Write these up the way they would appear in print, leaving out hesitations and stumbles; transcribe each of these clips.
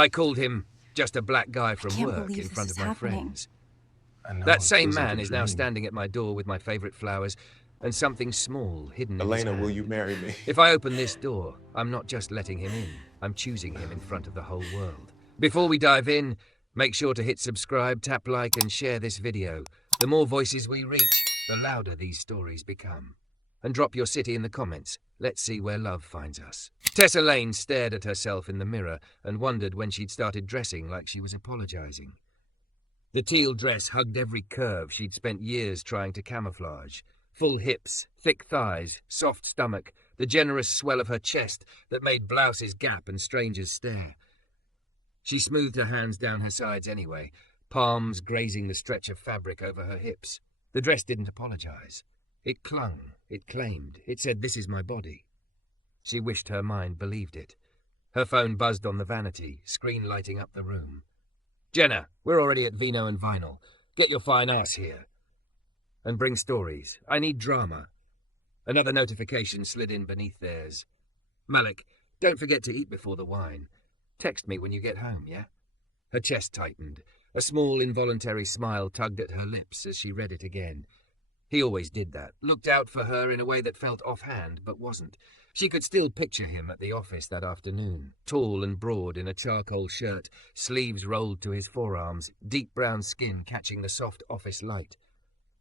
I called him just a black guy from Can't work believe in this front is of my happening. friends. I know, That it same feels like man a is now dream. standing at my door with my favorite flowers and something small hidden in his Elena, hand. will you marry me? If I open this door, I'm not just letting him in, I'm choosing him in front of the whole world. Before we dive in, make sure to hit subscribe, tap like and share this video. The more voices we reach, the louder these stories become. And drop your city in the comments. Let's see where love finds us. Tessa Lane stared at herself in the mirror and wondered when she'd started dressing like she was apologizing. The teal dress hugged every curve she'd spent years trying to camouflage. Full hips, thick thighs, soft stomach, the generous swell of her chest that made blouses gap and strangers stare. She smoothed her hands down her sides anyway, palms grazing the stretch of fabric over her hips. The dress didn't apologize. It clung, it claimed, it said, "This is my body." She wished her mind believed it. Her phone buzzed on the vanity, screen lighting up the room. "Jenna, we're already at Vino and Vinyl. Get your fine ass here. And bring stories. I need drama." Another notification slid in beneath theirs. "Malik, don't forget to eat before the wine. Text me when you get home, yeah?" Her chest tightened. A small involuntary smile tugged at her lips as she read it again. He always did that, looked out for her in a way that felt offhand, but wasn't. She could still picture him at the office that afternoon, tall and broad in a charcoal shirt, sleeves rolled to his forearms, deep brown skin catching the soft office light.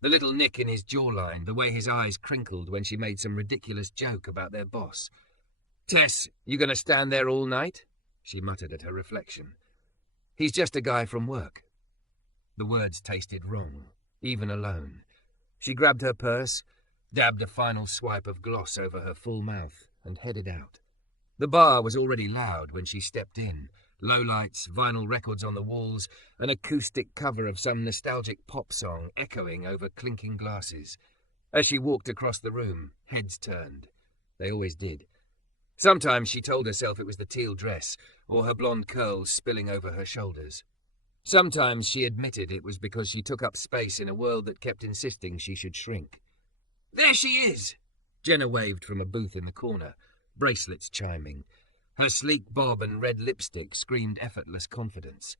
The little nick in his jawline, the way his eyes crinkled when she made some ridiculous joke about their boss. "Tess, you gonna stand there all night?" she muttered at her reflection. "He's just a guy from work." The words tasted wrong, even alone. She grabbed her purse, dabbed a final swipe of gloss over her full mouth, and headed out. The bar was already loud when she stepped in. Lowlights, vinyl records on the walls, an acoustic cover of some nostalgic pop song echoing over clinking glasses. As she walked across the room, heads turned. They always did. Sometimes she told herself it was the teal dress, or her blonde curls spilling over her shoulders. Sometimes she admitted it was because she took up space in a world that kept insisting she should shrink. "There she is!" Jenna waved from a booth in the corner, bracelets chiming. Her sleek bob and red lipstick screamed effortless confidence.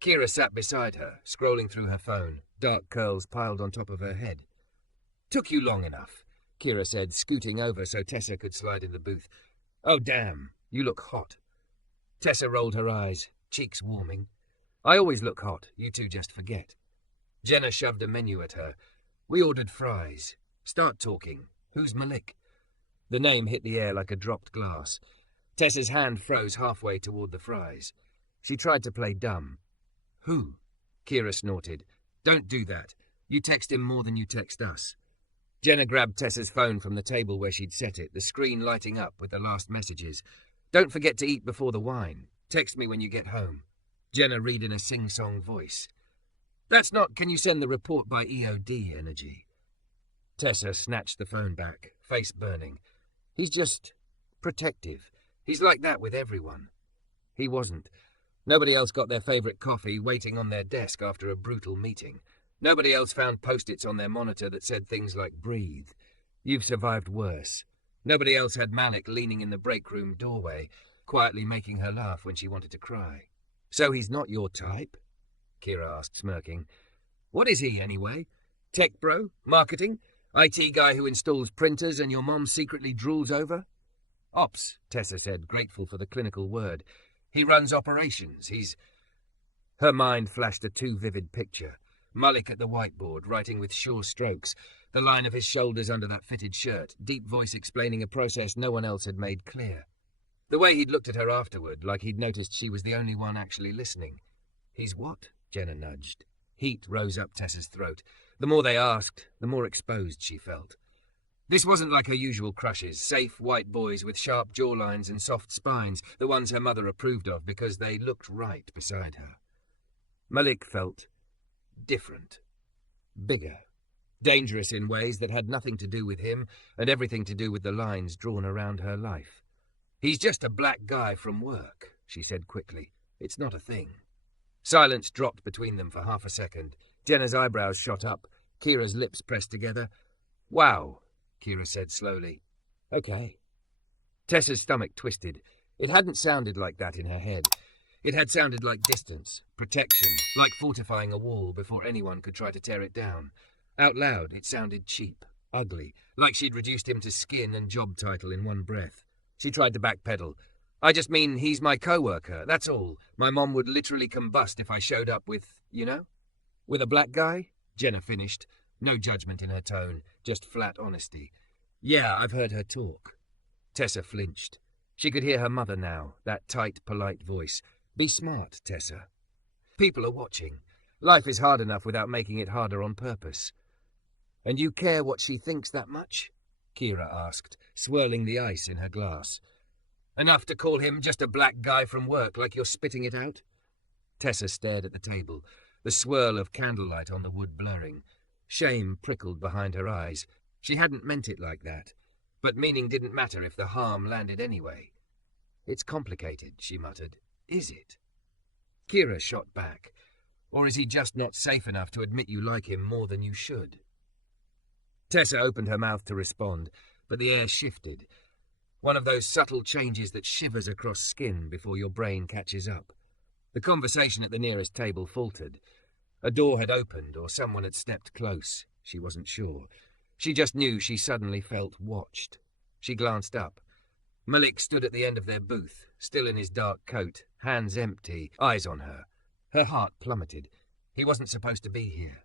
Kira sat beside her, scrolling through her phone, dark curls piled on top of her head. "Took you long enough," Kira said, scooting over so Tessa could slide in the booth. "Oh, damn, you look hot." Tessa rolled her eyes, cheeks warming. "I always look hot, you two just forget." Jenna shoved a menu at her. "We ordered fries. Start talking. Who's Malik?" The name hit the air like a dropped glass. Tessa's hand froze halfway toward the fries. She tried to play dumb. "Who?" Kira snorted. "Don't do that. You text him more than you text us." Jenna grabbed Tessa's phone from the table where she'd set it, the screen lighting up with the last messages. "Don't forget to eat before the wine. Text me when you get home." Jenna read in a sing-song voice. "That's not 'can you send the report by EOD' energy." Tessa snatched the phone back, face burning. "He's just protective. He's like that with everyone." He wasn't. Nobody else got their favorite coffee waiting on their desk after a brutal meeting. Nobody else found post-its on their monitor that said things like "breathe. You've survived worse." Nobody else had Malik leaning in the break room doorway, quietly making her laugh when she wanted to cry. "So he's not your type?" Kira asked, smirking. "What is he, anyway? Tech bro? Marketing? IT guy who installs printers and your mom secretly drools over?" "Ops," Tessa said, grateful for the clinical word. "He runs operations. He's—" Her mind flashed a too vivid picture. Malik at the whiteboard, writing with sure strokes, the line of his shoulders under that fitted shirt, deep voice explaining a process no one else had made clear. The way he'd looked at her afterward, like he'd noticed she was the only one actually listening. "He's what?" Jenna nudged. Heat rose up Tessa's throat. The more they asked, the more exposed she felt. This wasn't like her usual crushes, safe white boys with sharp jawlines and soft spines, the ones her mother approved of because they looked right beside her. Malik felt different, bigger, dangerous in ways that had nothing to do with him and everything to do with the lines drawn around her life. "He's just a black guy from work," she said quickly. "It's not a thing." Silence dropped between them for half a second. Jenna's eyebrows shot up. Kira's lips pressed together. "Wow," Kira said slowly. "Okay." Tessa's stomach twisted. It hadn't sounded like that in her head. It had sounded like distance, protection, like fortifying a wall before anyone could try to tear it down. Out loud, it sounded cheap, ugly, like she'd reduced him to skin and job title in one breath. She tried to backpedal. I just mean he's my co-worker, that's all. My mom would literally combust if I showed up with, with a black guy? Jenna finished. No judgment in her tone, just flat honesty. Yeah, I've heard her talk. Tessa flinched. She could hear her mother now, that tight, polite voice. Be smart, Tessa. People are watching. Life is hard enough without making it harder on purpose. And you care what she thinks that much? Kira asked, swirling the ice in her glass. Enough to call him just a black guy from work, like you're spitting it out? Tessa stared at the table, the swirl of candlelight on the wood blurring. Shame prickled behind her eyes. She hadn't meant it like that. But meaning didn't matter if the harm landed anyway. It's complicated, she muttered. Is it? Kira shot back. Or is he just not safe enough to admit you like him more than you should? Tessa opened her mouth to respond, but the air shifted. One of those subtle changes that shivers across skin before your brain catches up. The conversation at the nearest table faltered. A door had opened or someone had stepped close. She wasn't sure. She just knew she suddenly felt watched. She glanced up. Malik stood at the end of their booth, still in his dark coat, hands empty, eyes on her. Her heart plummeted. He wasn't supposed to be here.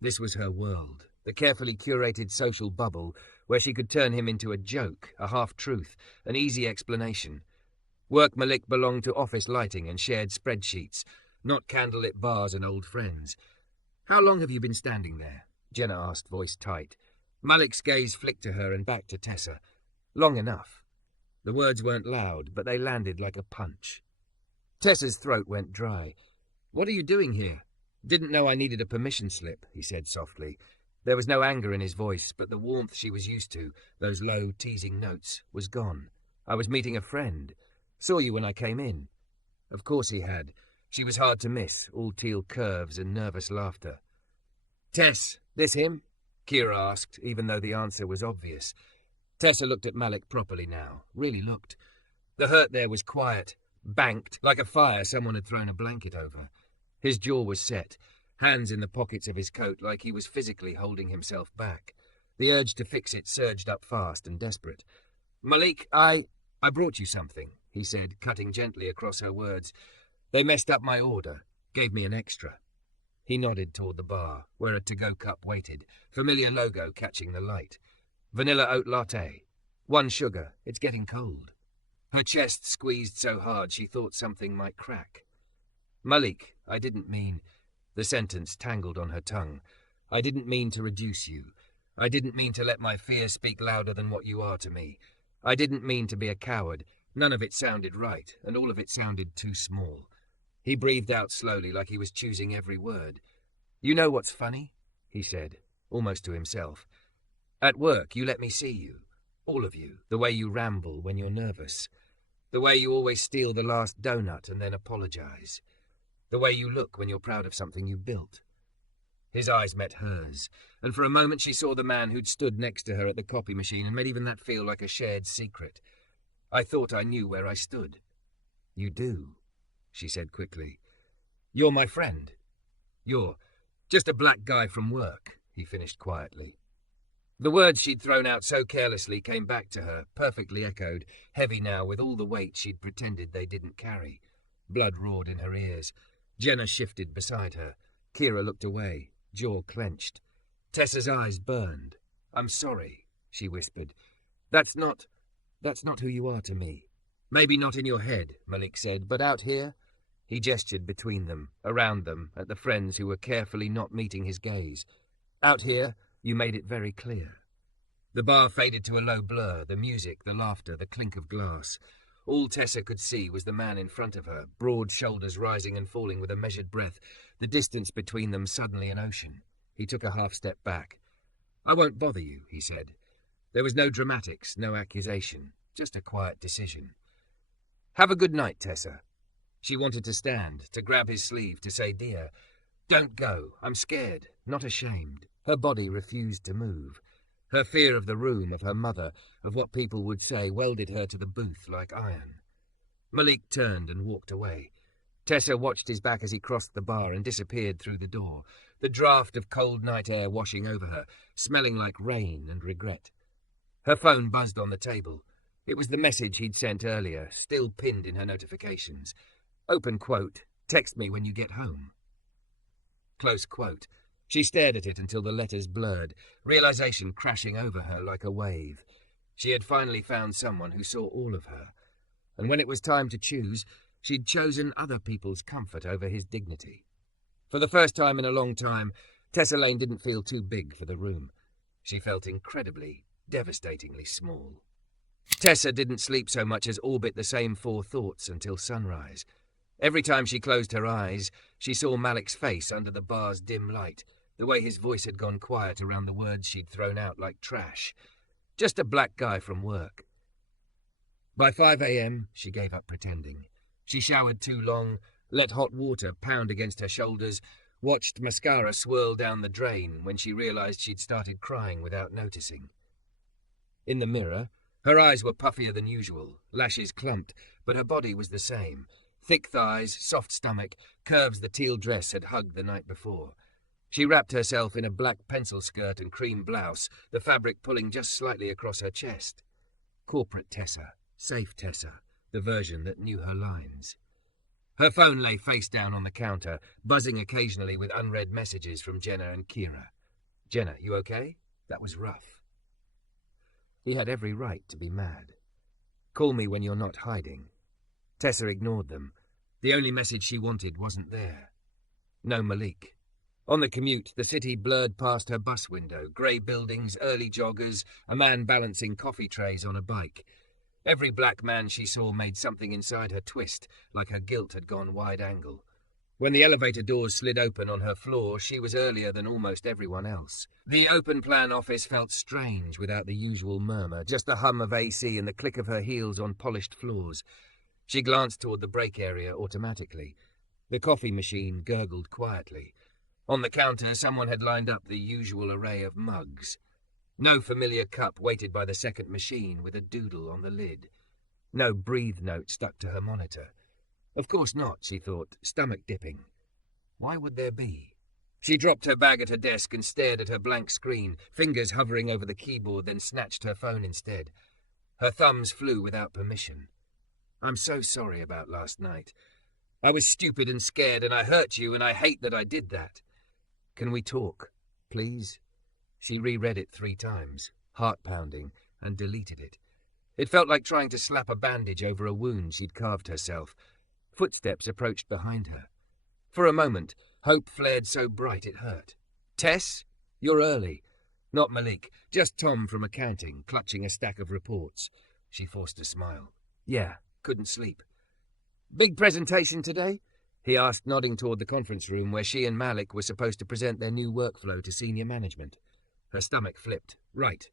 This was her world, the carefully curated social bubble where she could turn him into a joke, a half-truth, an easy explanation. Work Malik belonged to office lighting and shared spreadsheets, not candlelit bars and old friends. How long have you been standing there? Jenna asked, voice tight. Malik's gaze flicked to her and back to Tessa. Long enough. The words weren't loud, but they landed like a punch. Tessa's throat went dry. What are you doing here? Didn't know I needed a permission slip, he said softly. There was no anger in his voice, but the warmth she was used to, those low, teasing notes, was gone. I was meeting a friend. Saw you when I came in. Of course he had. She was hard to miss, all teal curves and nervous laughter. Tess, this him? Kira asked, even though the answer was obvious. Tessa looked at Malik properly now, really looked. The hurt there was quiet, banked, like a fire someone had thrown a blanket over. His jaw was set, hands in the pockets of his coat like he was physically holding himself back. The urge to fix it surged up fast and desperate. Malik, I brought you something, he said, cutting gently across her words. They messed up my order, gave me an extra. He nodded toward the bar, where a to-go cup waited, familiar logo catching the light. Vanilla oat latte. 1 sugar, it's getting cold. Her chest squeezed so hard she thought something might crack. Malik, I didn't mean... The sentence tangled on her tongue. I didn't mean to reduce you. I didn't mean to let my fear speak louder than what you are to me. I didn't mean to be a coward. None of it sounded right, and all of it sounded too small. He breathed out slowly like he was choosing every word. You know what's funny? He said, almost to himself. At work, you let me see you. All of you. The way you ramble when you're nervous. The way you always steal the last donut and then apologize. The way you look when you're proud of something you built. His eyes met hers, and for a moment she saw the man who'd stood next to her at the copy machine and made even that feel like a shared secret. I thought I knew where I stood. You do, she said quickly. You're my friend. You're just a black guy from work, he finished quietly. The words she'd thrown out so carelessly came back to her, perfectly echoed, heavy now with all the weight she'd pretended they didn't carry. Blood roared in her ears. Jenna shifted beside her. Kira looked away, jaw clenched. Tessa's eyes burned. I'm sorry, she whispered. That's not who you are to me. Maybe not in your head, Malik said, but out here? He gestured between them, around them, at the friends who were carefully not meeting his gaze. Out here, you made it very clear. The bar faded to a low blur, the music, the laughter, the clink of glass. All Tessa could see was the man in front of her, broad shoulders rising and falling with a measured breath, the distance between them suddenly an ocean. He took a half-step back. I won't bother you, he said. There was no dramatics, no accusation, just a quiet decision. Have a good night, Tessa. She wanted to stand, to grab his sleeve, to say, Dear, don't go. I'm scared, not ashamed. Her body refused to move. Her fear of the room, of her mother, of what people would say, welded her to the booth like iron. Malik turned and walked away. Tessa watched his back as he crossed the bar and disappeared through the door, the draught of cold night air washing over her, smelling like rain and regret. Her phone buzzed on the table. It was the message he'd sent earlier, still pinned in her notifications. Open quote, "Text me when you get home." Close quote. She stared at it until the letters blurred, realization crashing over her like a wave. She had finally found someone who saw all of her. And when it was time to choose, she'd chosen other people's comfort over his dignity. For the first time in a long time, Tessa Lane didn't feel too big for the room. She felt incredibly, devastatingly small. Tessa didn't sleep so much as orbit the same four thoughts until sunrise. Every time she closed her eyes, she saw Malik's face under the bar's dim light, the way his voice had gone quiet around the words she'd thrown out like trash. Just a black guy from work. By 5 a.m., she gave up pretending. She showered too long, let hot water pound against her shoulders, watched mascara swirl down the drain when she realized she'd started crying without noticing. In the mirror, her eyes were puffier than usual, lashes clumped, but her body was the same. Thick thighs, soft stomach, curves the teal dress had hugged the night before. She wrapped herself in a black pencil skirt and cream blouse, the fabric pulling just slightly across her chest. Corporate Tessa, safe Tessa, the version that knew her lines. Her phone lay face down on the counter, buzzing occasionally with unread messages from Jenna and Kira. "Jenna, you okay? That was rough." He had every right to be mad. "Call me when you're not hiding." Tessa ignored them. The only message she wanted wasn't there. No Malik. On the commute, the city blurred past her bus window, grey buildings, early joggers, a man balancing coffee trays on a bike. Every black man she saw made something inside her twist, like her guilt had gone wide angle. When the elevator doors slid open on her floor, she was earlier than almost everyone else. The open-plan office felt strange without the usual murmur, just the hum of AC and the click of her heels on polished floors. She glanced toward the break area automatically. The coffee machine gurgled quietly. On the counter, someone had lined up the usual array of mugs. No familiar cup waited by the second machine with a doodle on the lid. No breathe note stuck to her monitor. Of course not, she thought, stomach dipping. Why would there be? She dropped her bag at her desk and stared at her blank screen, fingers hovering over the keyboard, then snatched her phone instead. Her thumbs flew without permission. "I'm so sorry about last night. I was stupid and scared, and I hurt you, and I hate that I did that. Can we talk, please?" She reread it 3 times, heart-pounding, and deleted it. It felt like trying to slap a bandage over a wound she'd carved herself. Footsteps approached behind her. For a moment, hope flared so bright it hurt. "Tess, you're early." Not Malik, just Tom from accounting, clutching a stack of reports. She forced a smile. "Yeah, couldn't sleep." "Big presentation today?" he asked, nodding toward the conference room where she and Malik were supposed to present their new workflow to senior management. Her stomach flipped. Right.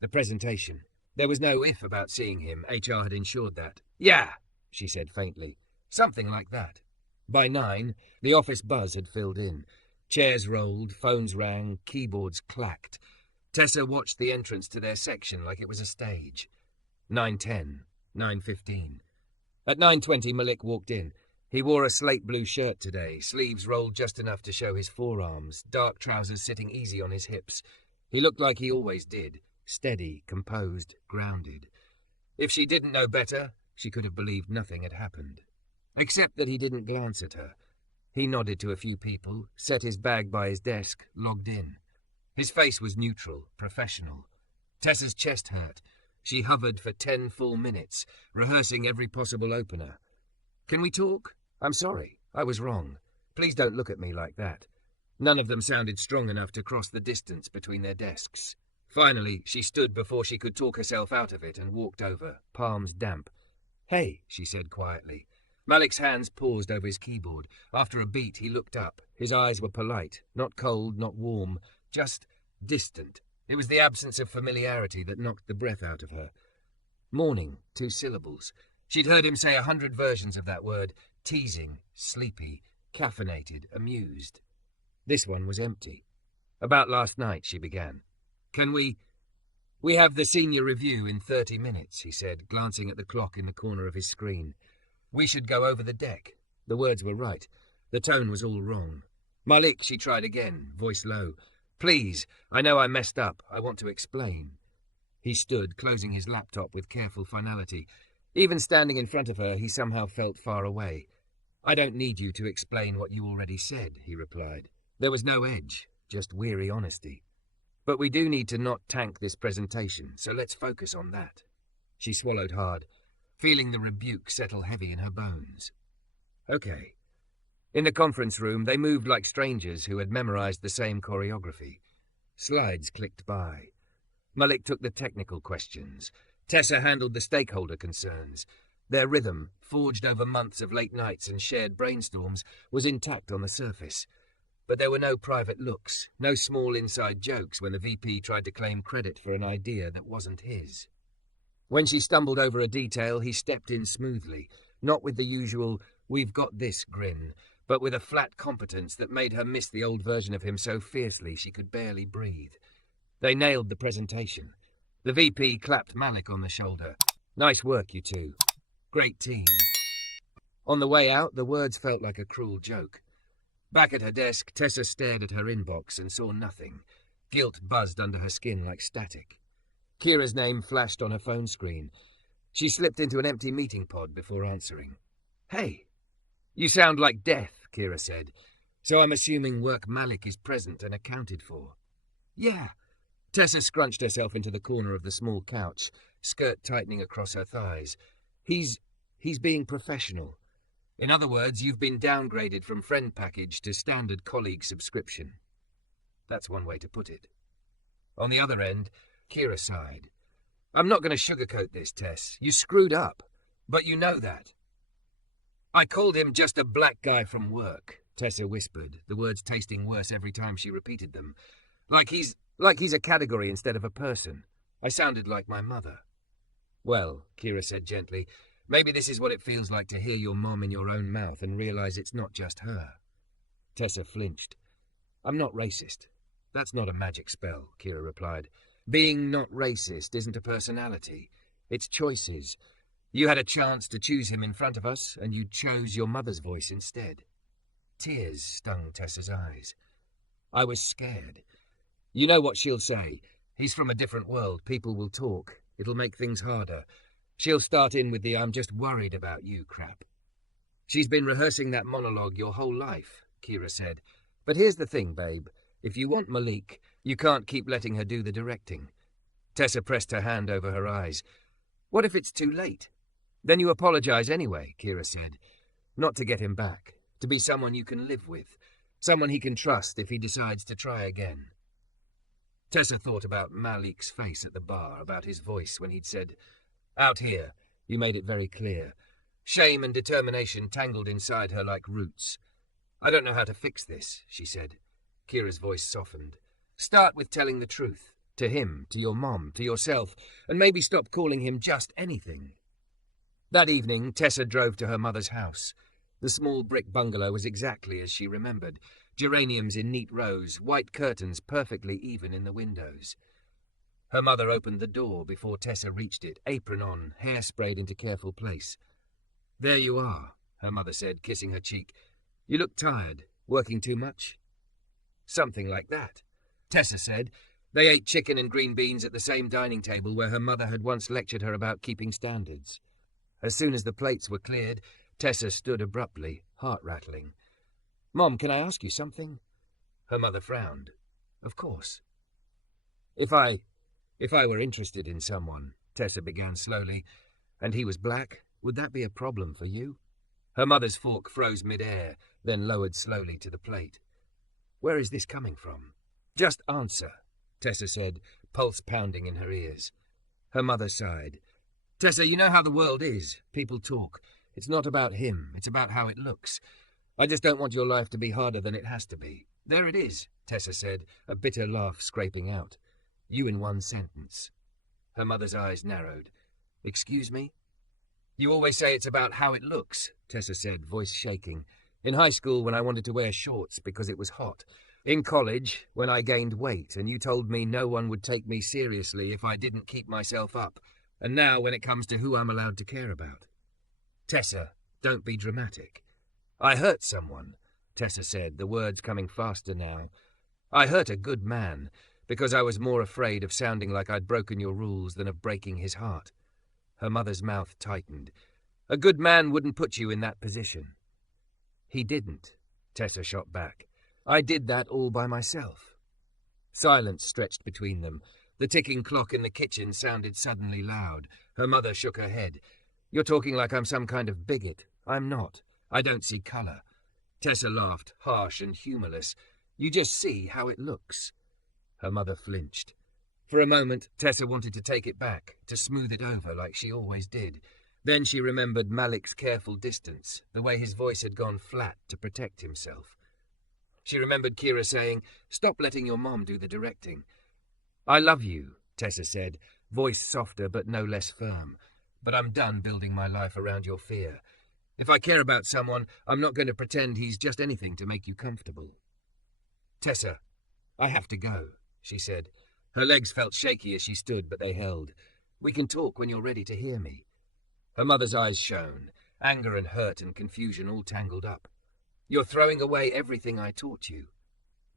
The presentation. There was no if about seeing him. HR had ensured that. "Yeah," she said faintly. Something like that. By 9, the office buzz had filled in. Chairs rolled, phones rang, keyboards clacked. Tessa watched the entrance to their section like it was a stage. 9:10, 9:15. At 9:20, Malik walked in. He wore a slate blue shirt today, sleeves rolled just enough to show his forearms, dark trousers sitting easy on his hips. He looked like he always did, steady, composed, grounded. If she didn't know better, she could have believed nothing had happened. Except that he didn't glance at her. He nodded to a few people, set his bag by his desk, logged in. His face was neutral, professional. Tessa's chest hurt. She hovered for 10 full minutes, rehearsing every possible opener. "Can we talk? I'm sorry. I was wrong. Please don't look at me like that." None of them sounded strong enough to cross the distance between their desks. Finally, she stood before she could talk herself out of it and walked over, palms damp. "Hey," she said quietly. Malik's hands paused over his keyboard. After a beat, he looked up. His eyes were polite, not cold, not warm, just distant. It was the absence of familiarity that knocked the breath out of her. Morning, 2 syllables. She'd heard him say 100 versions of that word, teasing, sleepy, caffeinated, amused. This one was empty. "About last night," she began. "Can we have the senior review in 30 minutes, he said, glancing at the clock in the corner of his screen. "We should go over the deck." The words were right. The tone was all wrong. Malik, she tried again, voice low. Please, I know I messed up. I want to explain. He stood, closing his laptop with careful finality. Even standing in front of her, he somehow felt far away. I don't need you to explain what you already said, he replied. There was no edge, just weary honesty. But we do need to not tank this presentation, so let's focus on that. She swallowed hard, feeling the rebuke settle heavy in her bones. Okay. In the conference room, they moved like strangers who had memorized the same choreography. Slides clicked by. Malik took the technical questions. Tessa handled the stakeholder concerns. Their rhythm, forged over months of late nights and shared brainstorms, was intact on the surface. But there were no private looks, no small inside jokes when the VP tried to claim credit for an idea that wasn't his. When she stumbled over a detail, he stepped in smoothly, not with the usual, "we've got this" grin, but with a flat competence that made her miss the old version of him so fiercely she could barely breathe. They nailed the presentation. The VP clapped Malik on the shoulder. "Nice work, you two. Great team." On the way out, the words felt like a cruel joke. Back at her desk, Tessa stared at her inbox and saw nothing. Guilt buzzed under her skin like static. Kira's name flashed on her phone screen. She slipped into an empty meeting pod before answering. "Hey, you sound like death," Kira said. "So I'm assuming work Malik is present and accounted for." "Yeah." Tessa scrunched herself into the corner of the small couch, skirt tightening across her thighs. He's being professional. In other words, you've been downgraded from friend package to standard colleague subscription." That's one way to put it. On the other end, Kira sighed. "I'm not going to sugarcoat this, Tess. You screwed up. But you know that." "I called him just a black guy from work," Tessa whispered, the words tasting worse every time she repeated them. Like he's a category instead of a person. I sounded like my mother." "Well," Kira said gently, "maybe this is what it feels like to hear your mom in your own mouth and realize it's not just her." Tessa flinched. "I'm not racist. That's not a magic spell," Kira replied. "Being not racist isn't a personality. It's choices. You had a chance to choose him in front of us, and you chose your mother's voice instead." Tears stung Tessa's eyes. "I was scared. You know what she'll say. He's from a different world. People will talk. It'll make things harder. She'll start in with the 'I'm just worried about you' crap." "She's been rehearsing that monologue your whole life," Kira said. "But here's the thing, babe. If you want Malik, you can't keep letting her do the directing." Tessa pressed her hand over her eyes. "What if it's too late?" "Then you apologize anyway," Kira said. "Not to get him back. To be someone you can live with. Someone he can trust if he decides to try again." Tessa thought about Malik's face at the bar, about his voice when he'd said, "Out here, you made it very clear." Shame and determination tangled inside her like roots. "I don't know how to fix this," she said. Kira's voice softened. "Start with telling the truth. To him, to your mom, to yourself, and maybe stop calling him just anything." That evening, Tessa drove to her mother's house. The small brick bungalow was exactly as she remembered. Geraniums in neat rows, white curtains perfectly even in the windows. Her mother opened the door before Tessa reached it, apron on, hair sprayed into careful place. "There you are," her mother said, kissing her cheek. "You look tired. Working too much?" "Something like that," Tessa said. They ate chicken and green beans at the same dining table where her mother had once lectured her about keeping standards. As soon as the plates were cleared, Tessa stood abruptly, heart-rattling. "Mom, can I ask you something?" Her mother frowned. "Of course." If I were interested in someone," Tessa began slowly, "and he was black, would that be a problem for you?" Her mother's fork froze mid-air, then lowered slowly to the plate. "Where is this coming from?" "Just answer," Tessa said, pulse pounding in her ears. Her mother sighed. "Tessa, you know how the world is. People talk. It's not about him. It's about how it looks. I just don't want your life to be harder than it has to be." "There it is," Tessa said, a bitter laugh scraping out. "You in one sentence." Her mother's eyes narrowed. "Excuse me?" "You always say it's about how it looks," Tessa said, voice shaking. "In high school when I wanted to wear shorts because it was hot. In college when I gained weight and you told me no one would take me seriously if I didn't keep myself up. And now when it comes to who I'm allowed to care about." "Tessa, don't be dramatic." I hurt someone, Tessa said, the words coming faster now. I hurt a good man, because I was more afraid of sounding like I'd broken your rules than of breaking his heart. Her mother's mouth tightened. A good man wouldn't put you in that position. He didn't, Tessa shot back. I did that all by myself. Silence stretched between them. The ticking clock in the kitchen sounded suddenly loud. Her mother shook her head. You're talking like I'm some kind of bigot. I'm not. I don't see colour. Tessa laughed, harsh and humourless. You just see how it looks. Her mother flinched. For a moment, Tessa wanted to take it back, to smooth it over like she always did. Then she remembered Malik's careful distance, the way his voice had gone flat to protect himself. She remembered Kira saying, "Stop letting your mom do the directing." I love you, Tessa said, voice softer but no less firm. But I'm done building my life around your fear. If I care about someone, I'm not going to pretend he's just anything to make you comfortable. Tessa, I have to go, she said. Her legs felt shaky as she stood, but they held. We can talk when you're ready to hear me. Her mother's eyes shone, anger and hurt and confusion all tangled up. You're throwing away everything I taught you.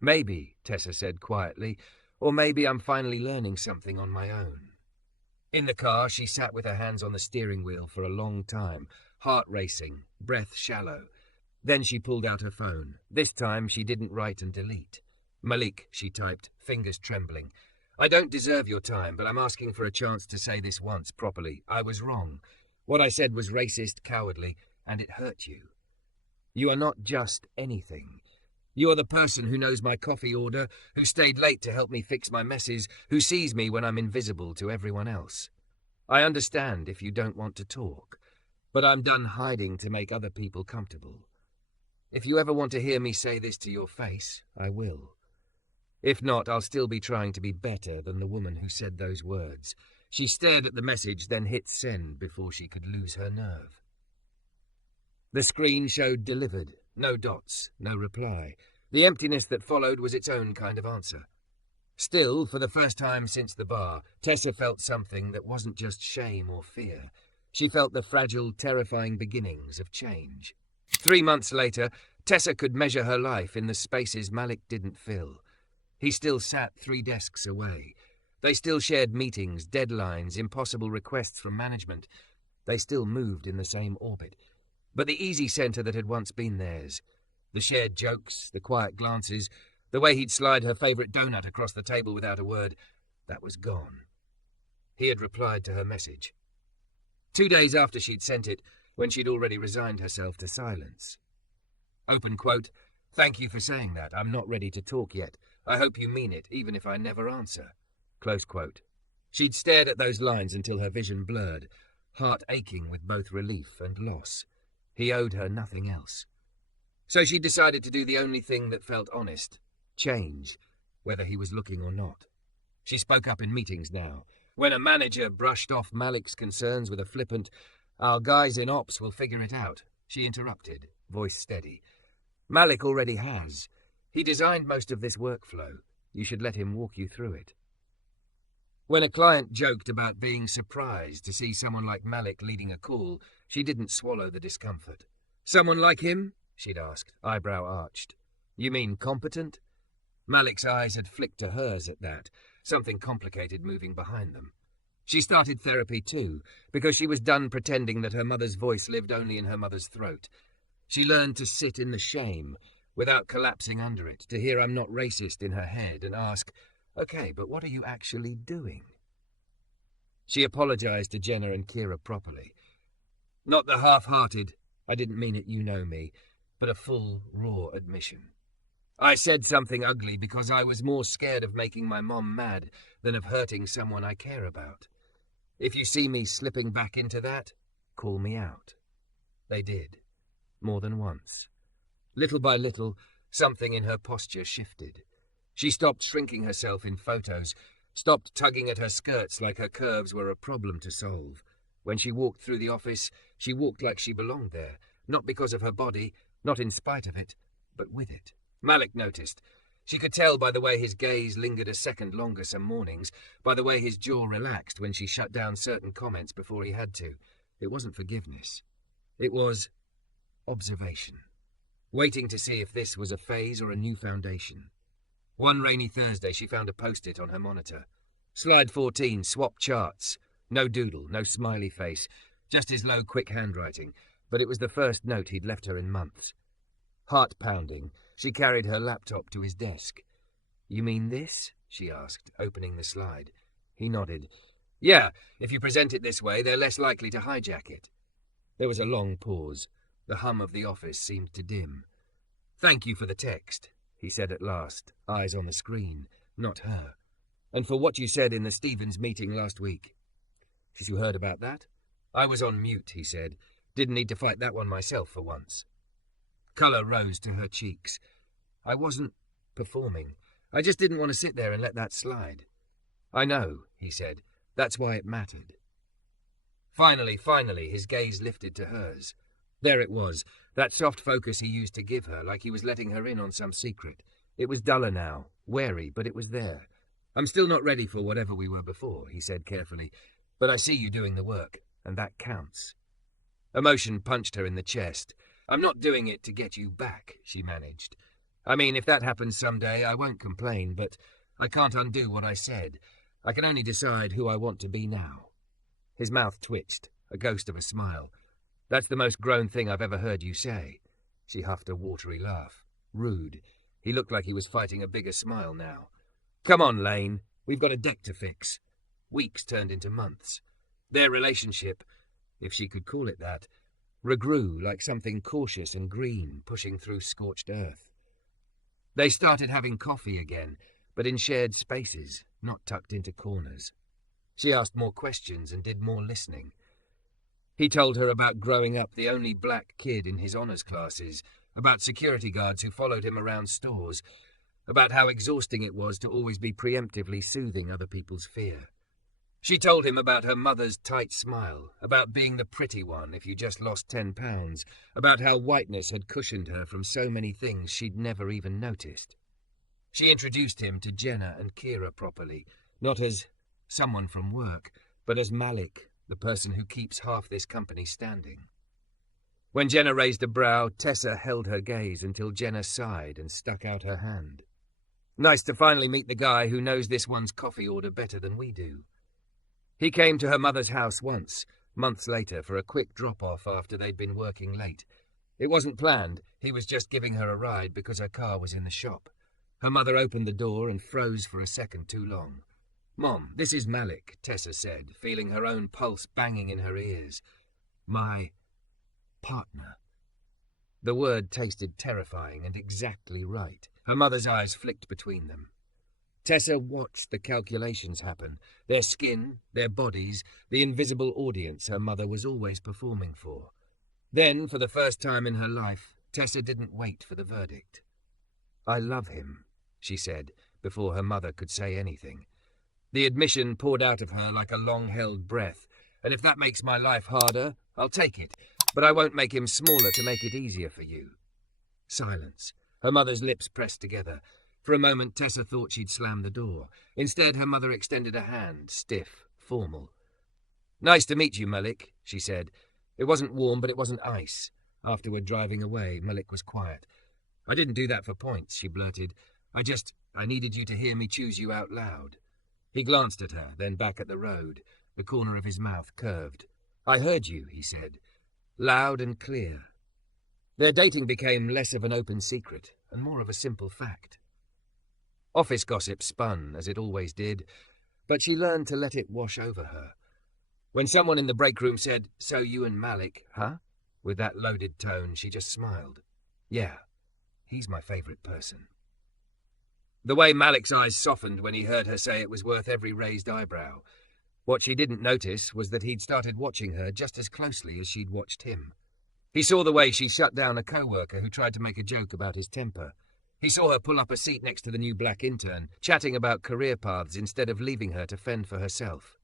Maybe, Tessa said quietly, or maybe I'm finally learning something on my own. In the car, she sat with her hands on the steering wheel for a long time, heart racing, breath shallow. Then she pulled out her phone. This time she didn't write and delete. Malik, she typed, fingers trembling. I don't deserve your time, but I'm asking for a chance to say this once properly. I was wrong. What I said was racist, cowardly, and it hurt you. You are not just anything. You are the person who knows my coffee order, who stayed late to help me fix my messes, who sees me when I'm invisible to everyone else. I understand if you don't want to talk, but I'm done hiding to make other people comfortable. If you ever want to hear me say this to your face, I will. If not, I'll still be trying to be better than the woman who said those words. She stared at the message, then hit send before she could lose her nerve. The screen showed delivered. No dots, no reply. The emptiness that followed was its own kind of answer. Still, for the first time since the bar, Tessa felt something that wasn't just shame or fear. She felt the fragile, terrifying beginnings of change. 3 months later, Tessa could measure her life in the spaces Malik didn't fill. He still sat 3 desks away. They still shared meetings, deadlines, impossible requests from management. They still moved in the same orbit. But the easy centre that had once been theirs, the shared jokes, the quiet glances, the way he'd slide her favourite donut across the table without a word, that was gone. He had replied to her message. 2 days after she'd sent it, when she'd already resigned herself to silence. Open quote, "Thank you for saying that. I'm not ready to talk yet. I hope you mean it, even if I never answer." Close quote. She'd stared at those lines until her vision blurred, heart aching with both relief and loss. He owed her nothing else. So she decided to do the only thing that felt honest, change, whether he was looking or not. She spoke up in meetings now. When a manager brushed off Malik's concerns with a flippant, "Our guys in ops will figure it out," she interrupted, voice steady. "Malik already has. He designed most of this workflow. You should let him walk you through it." When a client joked about being surprised to see someone like Malik leading a call, she didn't swallow the discomfort. "Someone like him?" she'd asked, eyebrow arched. "You mean competent?" Malik's eyes had flicked to hers at that, something complicated moving behind them. She started therapy too, because she was done pretending that her mother's voice lived only in her mother's throat. She learned to sit in the shame, without collapsing under it, to hear "I'm not racist" in her head and ask, "Okay, but what are you actually doing?" She apologized to Jenna and Kira properly. Not the half-hearted, "I didn't mean it, you know me," but a full, raw admission. "I said something ugly because I was more scared of making my mom mad than of hurting someone I care about. If you see me slipping back into that, call me out." They did, more than once. Little by little, something in her posture shifted. She stopped shrinking herself in photos, stopped tugging at her skirts like her curves were a problem to solve. When she walked through the office, she walked like she belonged there, not because of her body, not in spite of it, but with it. Malik noticed. She could tell by the way his gaze lingered a second longer some mornings, by the way his jaw relaxed when she shut down certain comments before he had to. It wasn't forgiveness. It was observation. waiting to see if this was a phase or a new foundation. One rainy Thursday, she found a post-it on her monitor. Slide 14, swap charts. No doodle, no smiley face, just his low, quick handwriting, but it was the first note he'd left her in months. Heart pounding, she carried her laptop to his desk. "You mean this?" she asked, opening the slide. He nodded. "Yeah, if you present it this way, they're less likely to hijack it." There was a long pause. The hum of the office seemed to dim. "Thank you for the text," he said at last, eyes on the screen, not her. "And for what you said in the Stevens meeting last week." "You heard about that?" "I was on mute," he said. "Didn't need to fight that one myself for once." Colour rose to her cheeks. "I wasn't performing. I just didn't want to sit there and let that slide." "I know," he said. "That's why it mattered." Finally, his gaze lifted to hers. There it was, that soft focus he used to give her, like he was letting her in on some secret. It was duller now, wary, but it was there. "I'm still not ready for whatever we were before," he said carefully, "but I see you doing the work, and that counts." Emotion punched her in the chest. "I'm not doing it to get you back," she managed. "I mean, if that happens someday, I won't complain, but I can't undo what I said. I can only decide who I want to be now." His mouth twitched, a ghost of a smile. "That's the most grown thing I've ever heard you say." She huffed a watery laugh. Rude. He looked like he was fighting a bigger smile now. "Come on, Lane. We've got a deck to fix." Weeks turned into months. Their relationship, if she could call it that, regrew like something cautious and green pushing through scorched earth. They started having coffee again, but in shared spaces, not tucked into corners. She asked more questions and did more listening. He told her about growing up the only black kid in his honours classes, about security guards who followed him around stores, about how exhausting it was to always be preemptively soothing other people's fear. She told him about her mother's tight smile, about being the pretty one if you just lost 10 pounds, about how whiteness had cushioned her from so many things she'd never even noticed. She introduced him to Jenna and Kira properly, not as someone from work, but as Malik, the person who keeps half this company standing. When Jenna raised a brow, Tessa held her gaze until Jenna sighed and stuck out her hand. "Nice to finally meet the guy who knows this one's coffee order better than we do." He came to her mother's house once, months later, for a quick drop-off after they'd been working late. It wasn't planned. He was just giving her a ride because her car was in the shop. Her mother opened the door and froze for a second too long. "Mom, this is Malik," Tessa said, feeling her own pulse banging in her ears. "My partner." The word tasted terrifying and exactly right. Her mother's eyes flicked between them. Tessa watched the calculations happen, their skin, their bodies, the invisible audience her mother was always performing for. Then, for the first time in her life, Tessa didn't wait for the verdict. "I love him," she said, before her mother could say anything. The admission poured out of her like a long-held breath, and if that makes my life harder, I'll take it, but I won't make him smaller to make it easier for you. Silence. Her mother's lips pressed together. For a moment, Tessa thought she'd slam the door. Instead, her mother extended a hand, stiff, formal. "Nice to meet you, Malik," she said. It wasn't warm, but it wasn't ice. Afterward, driving away, Malik was quiet. "I didn't do that for points," she blurted. I needed you to hear me choose you out loud." He glanced at her, then back at the road. The corner of his mouth curved. "I heard you," he said. Loud and clear. Their dating became less of an open secret and more of a simple fact. Office gossip spun, as it always did, but she learned to let it wash over her. When someone in the break room said, "So you and Malik, huh?" with that loaded tone, she just smiled. "Yeah, he's my favourite person." The way Malik's eyes softened when he heard her say it was worth every raised eyebrow. What she didn't notice was that he'd started watching her just as closely as she'd watched him. He saw the way she shut down a co-worker who tried to make a joke about his temper. He saw her pull up a seat next to the new black intern, chatting about career paths instead of leaving her to fend for herself.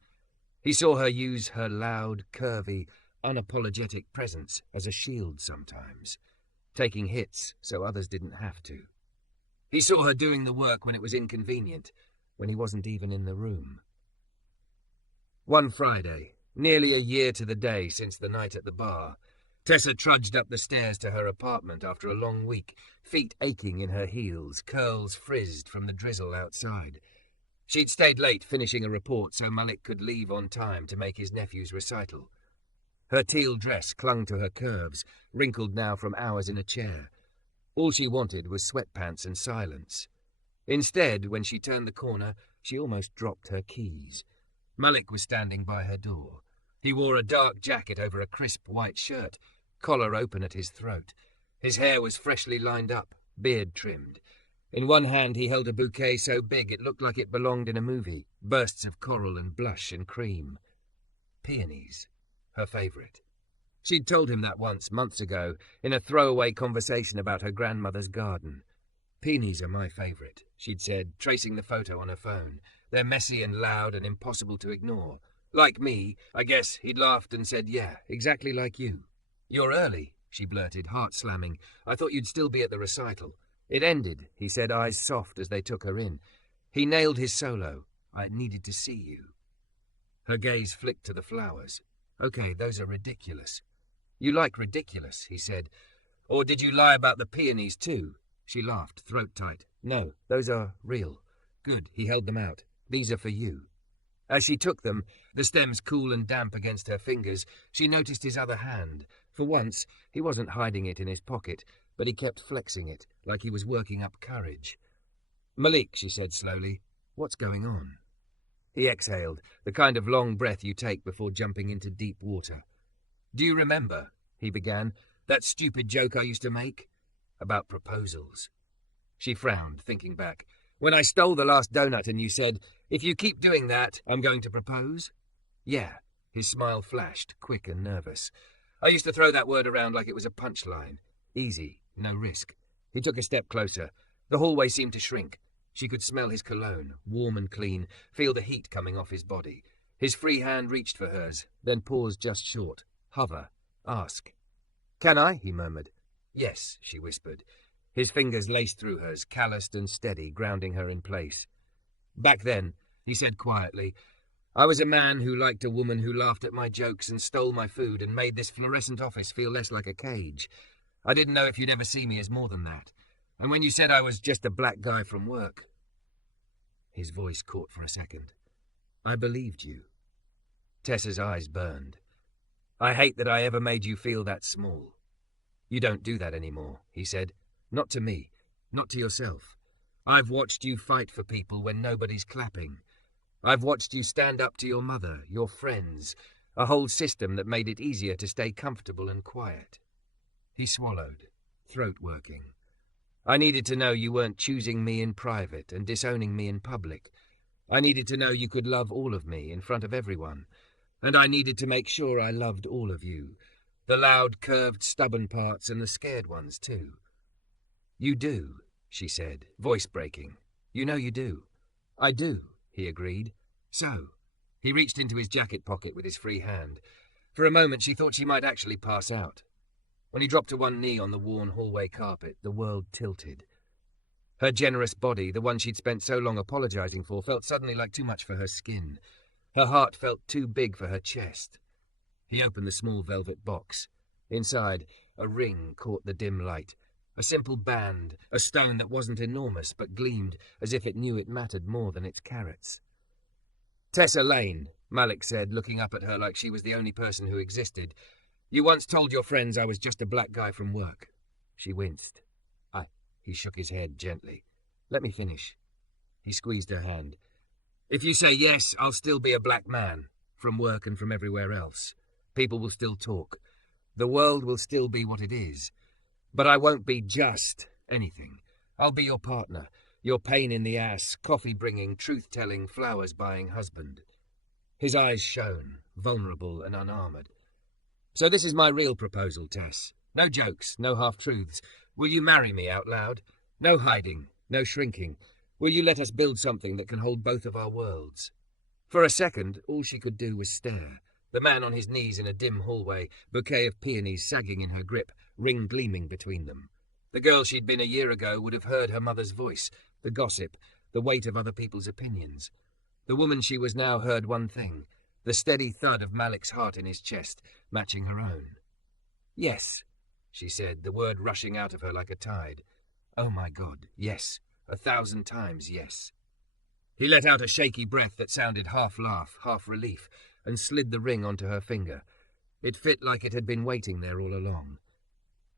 He saw her use her loud, curvy, unapologetic presence as a shield sometimes, taking hits so others didn't have to. He saw her doing the work when it was inconvenient, when he wasn't even in the room. One Friday, nearly a year to the day since the night at the bar, Tessa trudged up the stairs to her apartment after a long week, feet aching in her heels, curls frizzed from the drizzle outside. She'd stayed late finishing a report so Malik could leave on time to make his nephew's recital. Her teal dress clung to her curves, wrinkled now from hours in a chair. All she wanted was sweatpants and silence. Instead, when she turned the corner, she almost dropped her keys. Malik was standing by her door. He wore a dark jacket over a crisp white shirt, collar open at his throat. His hair was freshly lined up, beard trimmed. In one hand he held a bouquet so big it looked like it belonged in a movie, bursts of coral and blush and cream. Peonies, her favourite. She'd told him that once, months ago, in a throwaway conversation about her grandmother's garden. Peonies are my favourite, she'd said, tracing the photo on her phone. They're messy and loud and impossible to ignore. Like me, I guess he'd laughed and said, yeah, exactly like you. You're early, she blurted, heart slamming. I thought you'd still be at the recital. It ended, he said, eyes soft as they took her in. He nailed his solo. I needed to see you. Her gaze flicked to the flowers. Okay, those are ridiculous. You like ridiculous, he said. Or did you lie about the peonies too? She laughed, throat tight. No, those are real. Good, he held them out. These are for you. As she took them, the stems cool and damp against her fingers, she noticed his other hand. For once, he wasn't hiding it in his pocket, but he kept flexing it, like he was working up courage. Malik, she said slowly, what's going on? He exhaled, the kind of long breath you take before jumping into deep water. Do you remember, he began, that stupid joke I used to make? About proposals. She frowned, thinking back. When I stole the last donut and you said, if you keep doing that, I'm going to propose? Yeah, his smile flashed, quick and nervous. I used to throw that word around like it was a punchline. Easy, no risk. He took a step closer. The hallway seemed to shrink. She could smell his cologne, warm and clean, feel the heat coming off his body. His free hand reached for hers, then paused just short. Hover. Ask. Can I? He murmured. Yes, she whispered. His fingers laced through hers, calloused and steady, grounding her in place. Back then, he said quietly, I was a man who liked a woman who laughed at my jokes and stole my food and made this fluorescent office feel less like a cage. I didn't know if you'd ever see me as more than that. And when you said I was just a black guy from work... His voice caught for a second. I believed you. Tessa's eyes burned. I hate that I ever made you feel that small. You don't do that anymore, he said. Not to me. Not to yourself. I've watched you fight for people when nobody's clapping. I've watched you stand up to your mother, your friends, a whole system that made it easier to stay comfortable and quiet. He swallowed, throat working. I needed to know you weren't choosing me in private and disowning me in public. I needed to know you could love all of me in front of everyone. And I needed to make sure I loved all of you. The loud, curved, stubborn parts and the scared ones, too. You do, she said, voice breaking. You know you do. I do, he agreed. So, he reached into his jacket pocket with his free hand. For a moment she thought she might actually pass out. When he dropped to one knee on the worn hallway carpet, the world tilted. Her generous body, the one she'd spent so long apologizing for, felt suddenly like too much for her skin. Her heart felt too big for her chest. He opened the small velvet box. Inside, a ring caught the dim light. A simple band, a stone that wasn't enormous but gleamed as if it knew it mattered more than its carats. Tessa Lane, Malik said, looking up at her like she was the only person who existed. You once told your friends I was just a black guy from work. She winced. He shook his head gently. Let me finish. He squeezed her hand. If you say yes, I'll still be a black man, from work and from everywhere else. People will still talk. The world will still be what it is. But I won't be just anything. I'll be your partner, your pain in the ass, coffee-bringing, truth-telling, flowers-buying husband. His eyes shone, vulnerable and unarmoured. So this is my real proposal, Tess. No jokes, no half-truths. Will you marry me out loud? No hiding, no shrinking. Will you let us build something that can hold both of our worlds? For a second, all she could do was stare. The man on his knees in a dim hallway, bouquet of peonies sagging in her grip, ring gleaming between them. The girl she'd been a year ago would have heard her mother's voice, the gossip, the weight of other people's opinions. The woman she was now heard one thing, the steady thud of Malik's heart in his chest, matching her own. Yes, she said, the word rushing out of her like a tide. Oh my God, yes, 1,000 times yes. He let out a shaky breath that sounded half laugh, half relief, and slid the ring onto her finger. It fit like it had been waiting there all along.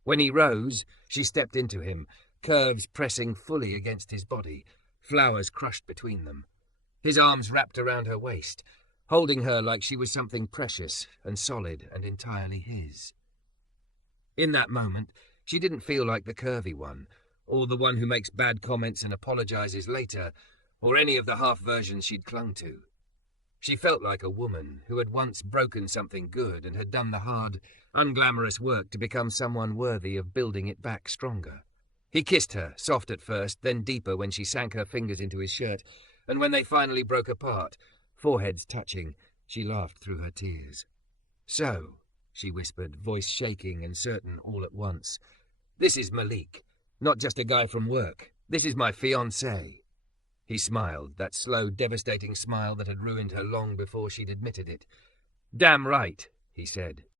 When he rose, she stepped into him, curves pressing fully against his body, flowers crushed between them. His arms wrapped around her waist, holding her like she was something precious and solid and entirely his. In that moment, she didn't feel like the curvy one, or the one who makes bad comments and apologizes later, or any of the half versions she'd clung to. She felt like a woman who had once broken something good and had done the hard, unglamorous work to become someone worthy of building it back stronger. He kissed her, soft at first, then deeper when she sank her fingers into his shirt, and when they finally broke apart, foreheads touching, she laughed through her tears. "So," she whispered, voice shaking and certain all at once, "this is Malik, not just a guy from work. This is my fiancé." He smiled, that slow, devastating smile that had ruined her long before she'd admitted it. "Damn right," he said.